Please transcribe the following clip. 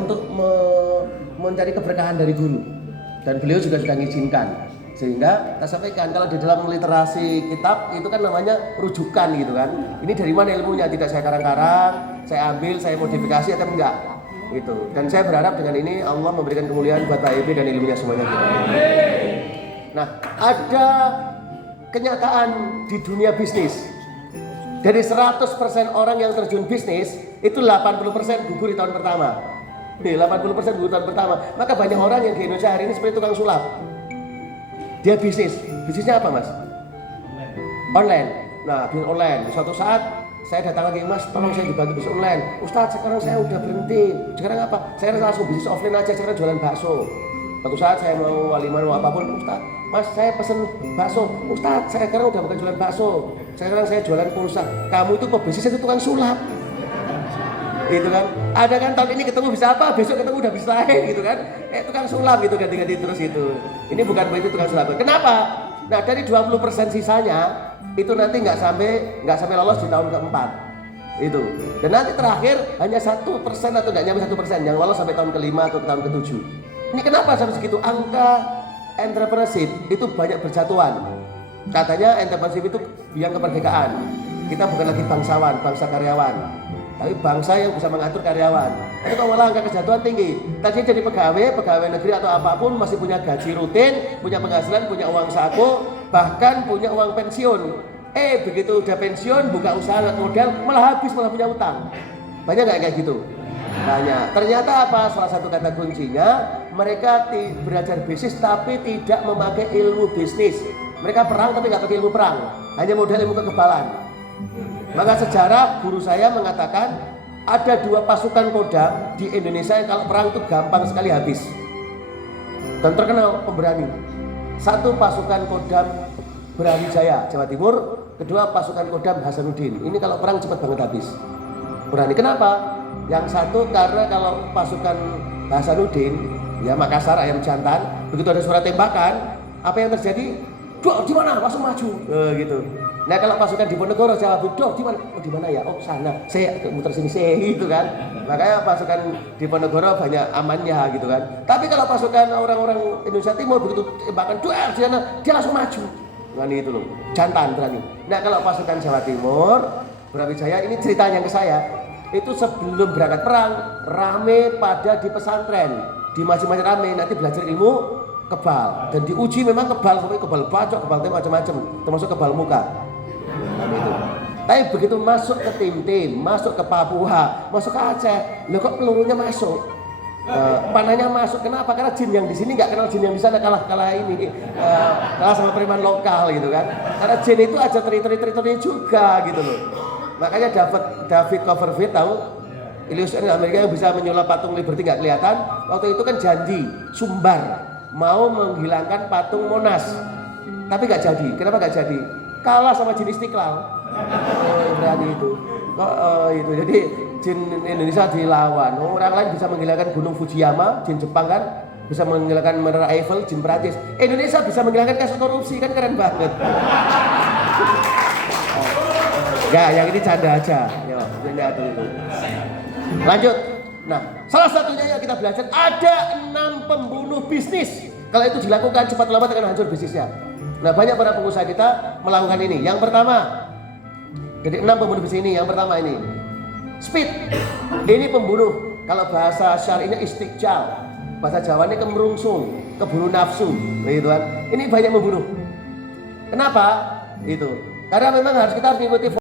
untuk mencari keberkahan dari guru, dan beliau juga sudah mengizinkan. Sehingga kita sampaikan kalau di dalam literasi kitab itu kan namanya rujukan gitu kan. Ini dari mana ilmunya, tidak saya karang-karang, saya ambil, saya modifikasi atau enggak gitu. Dan saya berharap dengan ini Allah memberikan kemuliaan buat Pak Ebe dan ilmunya semuanya gitu. Nah, ada kenyataan di dunia bisnis. Dari 100% orang yang terjun bisnis, itu 80% gugur di tahun pertama. 80% gugur tahun pertama. Maka banyak orang yang di Indonesia hari ini seperti tukang sulap. Dia bisnisnya apa mas? Online. Nah, bisnis online. Suatu saat saya datang lagi, mas tolong saya dibantu bisnis online. Ustadz sekarang saya udah berhenti. Sekarang apa? Saya langsung bisnis offline aja, sekarang jualan bakso. Suatu saat saya mau waliman mau apapun, Ustadz, mas saya pesen bakso. Ustadz saya sekarang udah bukan jualan bakso, sekarang saya jualan pulsa. Kamu itu pebisnis itu tukang sulap. Gitu kan, ada kan tahun ini ketemu bisa apa, besok ketemu udah bisa lain gitu kan, tukang sulap gitu, ganti-ganti terus itu. Ini bukan begitu tukang sulap. Kenapa? Nah dari 20% sisanya itu nanti nggak sampai lolos di tahun keempat itu, dan nanti terakhir hanya 1% atau nggak nyampe 1% yang lolos sampai tahun kelima atau tahun ketujuh. Ini kenapa sampai segitu? Angka entrepreneurship itu banyak berjatuhan. Katanya entrepreneurship itu yang kemerdekaan. Kita bukan lagi bangsawan, bangsa karyawan, tapi bangsa yang bisa mengatur karyawan. Tapi kalau malah angka kejatuhan tinggi. Tadi jadi pegawai negeri atau apapun masih punya gaji rutin, punya penghasilan, punya uang saku, bahkan punya uang pensiun. Begitu udah pensiun, buka usaha modal, malah habis, malah punya utang. Banyak nggak kayak gitu? Banyak. Ternyata apa? Salah satu kata kuncinya, mereka belajar bisnis tapi tidak memakai ilmu bisnis. Mereka perang tapi nggak pakai ilmu perang, hanya modal ilmu kekebalan. Maka sejarah guru saya mengatakan ada 2 pasukan Kodam di Indonesia yang kalau perang itu gampang sekali habis dan terkenal pemberani. 1 pasukan Kodam Brawijaya Jawa Timur, kedua pasukan Kodam Hasanuddin. Ini kalau perang cepat banget habis, berani. Kenapa? Yang satu karena kalau pasukan Hasanuddin ya Makassar ayam jantan, begitu ada suara tembakan, apa yang terjadi? Doh di mana? Langsung maju gitu. Nah kalau pasukan Diponegoro jawab, doh di mana? Oh di mana ya? Oh sana. Saya muter sini gitu kan. Makanya pasukan Diponegoro banyak amannya gitu kan. Tapi kalau pasukan orang-orang Indonesia Timur begitu tembakan doh di sana, dia langsung maju. Nah itu loh, jantan berani. Nah kalau pasukan Jawa Timur, Brawijaya, ini ceritanya ke saya. Itu sebelum berangkat perang rame pada di pesantren, di masjid-masjid rame, nanti belajar ilmu kebal, dan diuji memang kebal, sampai kebal bacok, kebal tem macam-macam, termasuk kebal muka. Gitu. Tapi begitu masuk ke tim, masuk ke Papua, masuk ke Aceh, loh kok pelurunya masuk, panahnya masuk. Kenapa? Karena jin yang di sini nggak kenal jin yang di sana, kalah sama preman lokal gitu kan. Karena jin itu aja teritori juga gitu loh. Makanya David Copperfield tahu, ilusioner Amerika yang bisa menyulap patung Liberty nggak kelihatan. Waktu itu kan janji Sumbar mau menghilangkan patung Monas, tapi nggak jadi. Kenapa nggak jadi? Kalah sama jin Istiqlal. Berani itu. Itu jadi jin Indonesia dilawan. Orang lain bisa menghilangkan Gunung Fujiyama, jin Jepang kan bisa menghilangkan Menara Eiffel, jin Prancis. Indonesia bisa menghilangkan kasus korupsi, kan keren banget. Ya, yang ini canda aja. Yo, ini itu. Lanjut. Nah, salah satunya yang kita belajar ada 6 pembunuh bisnis. Kalau itu dilakukan cepat lambat akan hancur bisnisnya. Nah, banyak para pengusaha kita melakukan ini. Yang pertama, dari 6 pembunuh bisnis ini, yang pertama ini speed. Ini pembunuh. Kalau bahasa syar'inya istiqjal, bahasa Jawanya kemerungsung, keburu nafsu, gitu kan. Ini banyak membunuh. Kenapa? Itu. Karena memang kita harus mengikuti